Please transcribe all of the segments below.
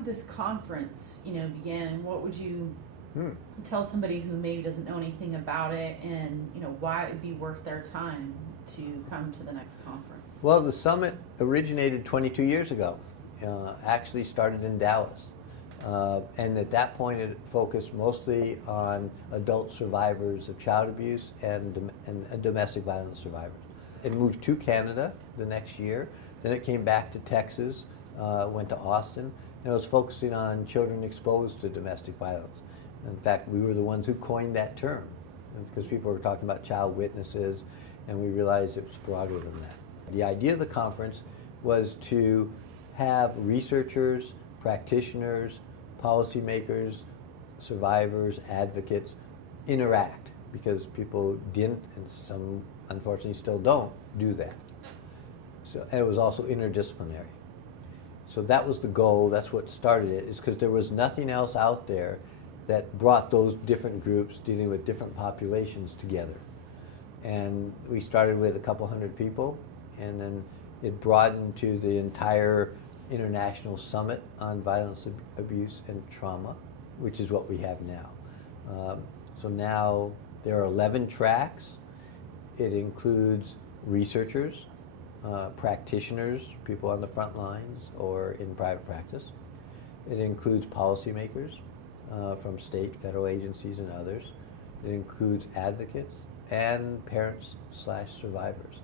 did this conference, begin, and what would you tell somebody who maybe doesn't know anything about it, and why it would be worth their time to come to the next conference? Well, the summit originated 22 years ago. Actually started in Dallas. And at that point it focused mostly on adult survivors of child abuse and domestic violence survivors. It moved to Canada the next year. Then it came back to Texas, went to Austin, and it was focusing on children exposed to domestic violence. In fact, we were the ones who coined that term, because people were talking about child witnesses, and we realized it was broader than that. The idea of the conference was to have researchers, practitioners, policymakers, survivors, advocates interact, because people didn't, and some unfortunately still don't, do that. So, and it was also interdisciplinary. So that was the goal, that's what started it, is because there was nothing else out there that brought those different groups dealing with different populations together. And we started with a couple hundred people, and then it broadened to the entire International Summit on Violence, Abuse, and Trauma, which is what we have now. So now there are 11 tracks. It includes researchers, practitioners, people on the front lines or in private practice. It includes policymakers from state, federal agencies, and others. It includes advocates and parents/survivors.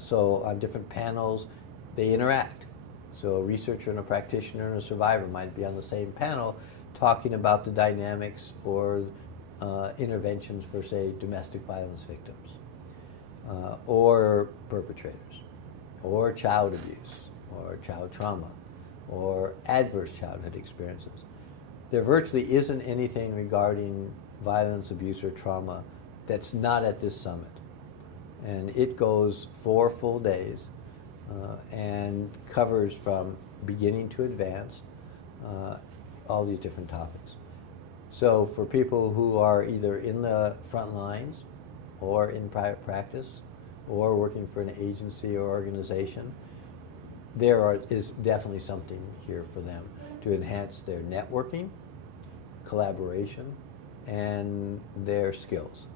So on different panels, they interact. So a researcher and a practitioner and a survivor might be on the same panel talking about the dynamics or interventions for, say, domestic violence victims, or perpetrators, or child abuse, or child trauma, or adverse childhood experiences. There virtually isn't anything regarding violence, abuse, or trauma that's not at this summit. And it goes 4 full days and covers from beginning to advanced all these different topics. So for people who are either in the front lines or in private practice or working for an agency or organization, is definitely something here for them to enhance their networking, collaboration, and their skills.